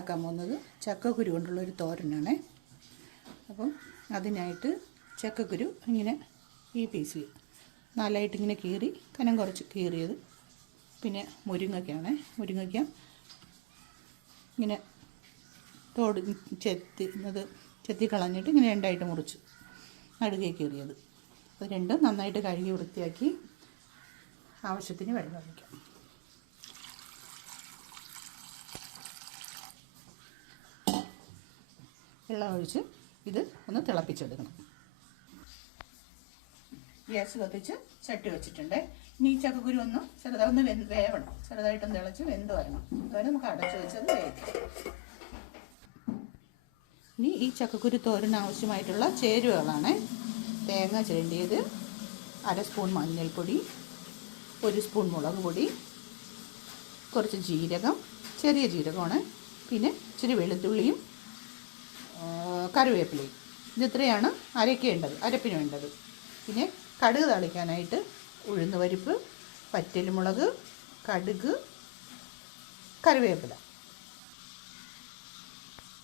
ഉണ്ടാക്കാൻ പോകുന്നത് ചക്കക്കുരു കൊണ്ടുള്ളൊരു തോരനാണ്. അപ്പം അതിനായിട്ട് ചക്കക്കുരു ഇങ്ങനെ ഈ പീസിൽ നാലായിട്ട് ഇങ്ങനെ കീറി കനം കുറച്ച് കീറിയത്, പിന്നെ മുരിങ്ങയ്ക്കാണ്. മുരിങ്ങയ്ക്ക ഇങ്ങനെ തോട് ചെത്തി കളഞ്ഞിട്ട് ഇങ്ങനെ രണ്ടായിട്ട് മുറിച്ച് നടുകെ കീറിയത്. അത് രണ്ടും നന്നായിട്ട് കഴുകി വൃത്തിയാക്കി ആവശ്യത്തിന് വെള്ളം ഒഴിക്കാം. വെള്ളം ഒഴിച്ച് ഇത് ഒന്ന് തിളപ്പിച്ചെടുക്കണം. ഗ്യാസ് കത്തിച്ച് ചട്ടി വെച്ചിട്ടുണ്ട്. ഇനി ഈ ചക്കക്കുരു ഒന്ന് ചെറുതായി വേവണം. ചെറുതായിട്ടൊന്ന് തിളച്ച് വെന്ത് വരണം. അതുവരെ നമുക്ക് അടച്ചു വെച്ചത് വേവിക്കാം. ഇനി ഈ ചക്കക്കുരു തോരന് ആവശ്യമായിട്ടുള്ള ചേരുവകളാണ്: തേങ്ങ ചിരണ്ടിയത്, 1/2 സ്പൂൺ മഞ്ഞൾപ്പൊടി, 1 സ്പൂൺ മുളക് പൊടി, കുറച്ച് ജീരകം, ചെറിയ ജീരകമാണ്, പിന്നെ ഇച്ചിരി വെളുത്തുള്ളിയും കറിവേപ്പിലയും. ഇത്രയാണ് അരപ്പിന് വേണ്ടത്. പിന്നെ കടുക് താളിക്കാനായിട്ട് ഉഴുന്ന് പരിപ്പ്, വറ്റൽമുളക്, കടുക്, കറിവേപ്പില.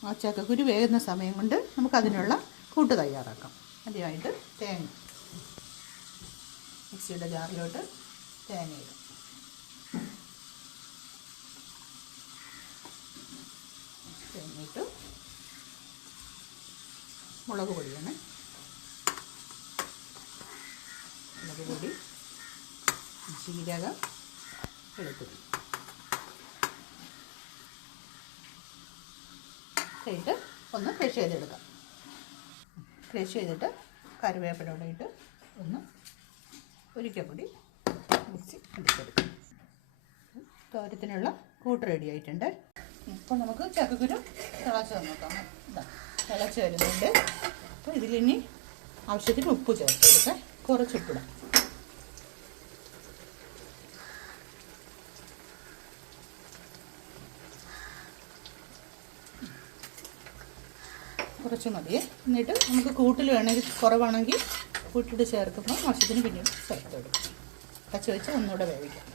ആ ചക്കക്കുരു വേകുന്ന സമയം കൊണ്ട് നമുക്കതിനുള്ള കൂട്ട് തയ്യാറാക്കാം. ആദ്യമായിട്ട് തേങ്ങ മിക്സിയുടെ ജാറിലോട്ട് തേങ്ങ ഇടും. തേങ്ങയിട്ട് മുളക് പൊടിയാണ്. മുളക് പൊടി, ജീരകം, വെളുത്തുള്ളി ഇട്ട് ഒന്ന് ക്രഷ് ചെയ്തെടുക്കാം. ക്രഷ് ചെയ്തിട്ട് കറിവേപ്പിലയോടെ ഇട്ട് ഒന്ന് ഒരിക്കൽ കൂടി മിക്സി അടിച്ചെടുക്കാം. തോരത്തിനുള്ള കൂട്ട് റെഡി ആയിട്ടുണ്ട്. ഇപ്പോൾ നമുക്ക് ചക്കക്കുരു തിളച്ച് നോക്കാം. തിളച്ച് വരുന്നുണ്ട്. അപ്പോൾ ഇതിലിനി ആവശ്യത്തിന് ഉപ്പ് ചേർത്തെടുക്കാം. കുറച്ചിട്ടിടാം. കുറച്ച് മതിയേ. എന്നിട്ട് നമുക്ക് കൂട്ടിൽ വേണമെങ്കിൽ കുറവാണെങ്കിൽ കൂട്ടിട്ട് ചേർക്കുമ്പോൾ ആവശ്യത്തിന് പിന്നീട് ചേർത്തെടുക്കും. അടച്ച് വെച്ച് ഒന്നുകൂടെ വേവിക്കാം.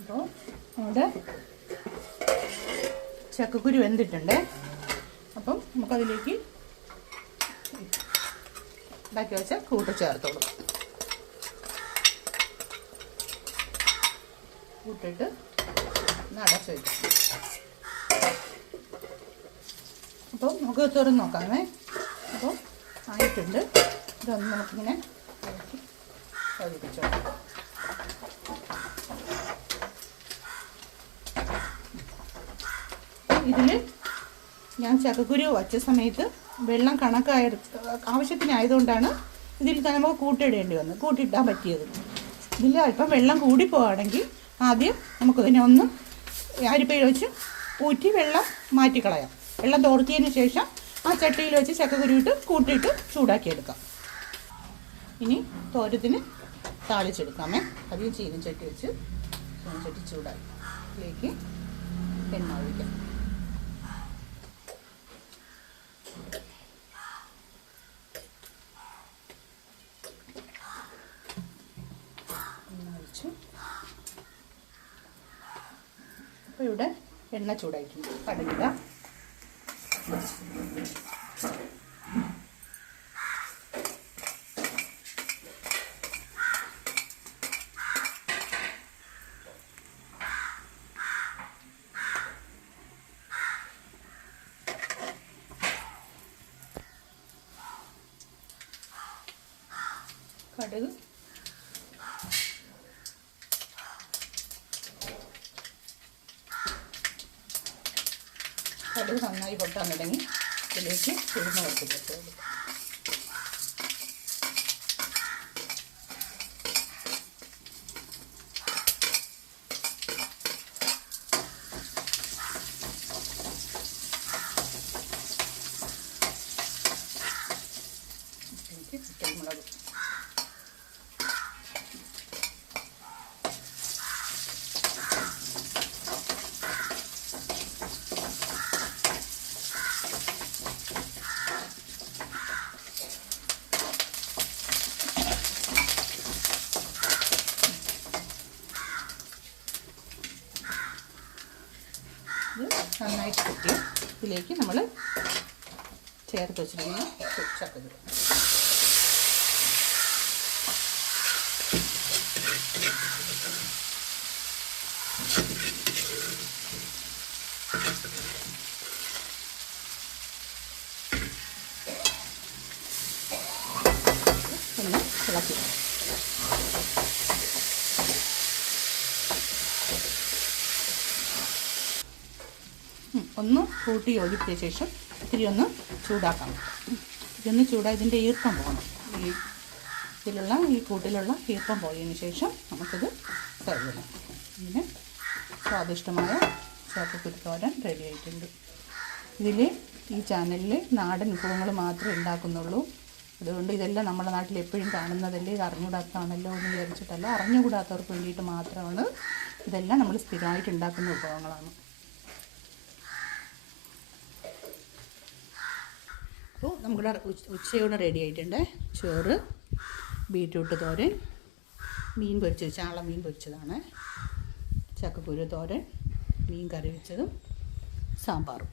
അപ്പോൾ നമ്മുടെ ചക്കക്കുരു വെന്തിട്ടുണ്ട്. അപ്പം നമുക്കതിലേക്ക് ഉണ്ടാക്കി വെച്ച കൂട്ട് ചേർത്ത് കൊടുക്കാം. കൂട്ടിട്ട് ഒന്ന് അടച്ച് വയ്ക്കാം. അപ്പോൾ നമുക്ക് തുറന്ന് നോക്കാമേ. അപ്പോൾ ആയിട്ടുണ്ട്. ഇതൊന്ന് നമുക്കിങ്ങനെ പതിപ്പിച്ചു. ഇതിൽ ഞാൻ ചക്കക്കുരു വച്ച സമയത്ത് വെള്ളം ആവശ്യത്തിനായതുകൊണ്ടാണ് ഇതിൽ തന്നെ നമുക്ക് കൂട്ടിയിടാൻ പറ്റിയത്. ഇതിൽ അല്പം വെള്ളം കൂടിപ്പോവുകയാണെങ്കിൽ ആദ്യം നമുക്കിതിനെ ഒന്ന് അരിപ്പയിൽ വെച്ച് ഊറ്റി വെള്ളം മാറ്റിക്കളയാം. വെള്ളം തോർത്തിയതിന് ശേഷം ആ ചട്ടിയിൽ വെച്ച് ചക്കക്കുരു ഇട്ട് കൂട്ടിയിട്ട് ചൂടാക്കിയെടുക്കാം. ഇനി തോരത്തിന് താളിച്ചെടുക്കാമേ. അധികം ചീനച്ചട്ടി വെച്ച് ചീനച്ചട്ടി ചൂടാക്കി ഇതിലേക്ക് എണ്ണ ഒഴിക്കാം. അപ്പോൾ ഇവിടെ എണ്ണ ചൂടായിട്ടുണ്ട്. കടുകിടാം. കടുക്, കടുക് നന്നായി പൊട്ടാൻ തുടങ്ങി. ഇതിലേക്ക് ഉഴുന്ന് പരിപ്പ് ചേർത്ത് കൊടുക്കാം. മുളക്, നന്നായിട്ട് കുത്തി ഇതിലേക്ക് നമ്മൾ ചേർത്ത് വെച്ചിരിക്കുന്ന ചക്കക്കുരു. ഒന്ന് ഇളക്കി ഒന്ന് കൂട്ടി യോജിപ്പിച്ച ശേഷം ഇത്തിരി ഒന്ന് ചൂടാക്കാം. ഇതൊന്ന് ചൂടായി ഇതിൻ്റെ ഈർപ്പം പോകണം. ഈ കൂട്ടിലുള്ള ഈർപ്പം പോയതിന് ശേഷം നമുക്കിത് സെർവ് ചെയ്യാം. ഇതിന് സ്വാദിഷ്ടമായ ചക്കക്കുരു തോരൻ റെഡി ആയിട്ടുണ്ട്. ഈ ചാനലിൽ നാടൻ വിഭവങ്ങൾ മാത്രമേ ഉണ്ടാക്കുന്നുള്ളൂ. അതുകൊണ്ട് ഇതെല്ലാം നമ്മുടെ നാട്ടിൽ എപ്പോഴും കാണുന്നതല്ലേ, ഇത് അറിഞ്ഞുകൂടാത്താണല്ലോ എന്ന് വിചാരിച്ചിട്ടല്ല, അറിഞ്ഞുകൂടാത്തവർക്ക് വേണ്ടിയിട്ട് മാത്രമാണ്. ഇതെല്ലാം നമ്മൾ സ്ഥിരമായിട്ട് ഉണ്ടാക്കുന്ന വിഭവങ്ങളാണ്. അപ്പോൾ നമ്മുടെ ഉച്ചയോടെ റെഡി ആയിട്ടുണ്ട്. ചോറ്, ബീറ്റ്റൂട്ട് തോരൻ, മീൻ പൊരിച്ചത്, ചാള മീൻ പൊരിച്ചതാണ്, ചക്കക്കുരു തോരൻ, മീൻ കറി വെച്ചതും, സാമ്പാറും.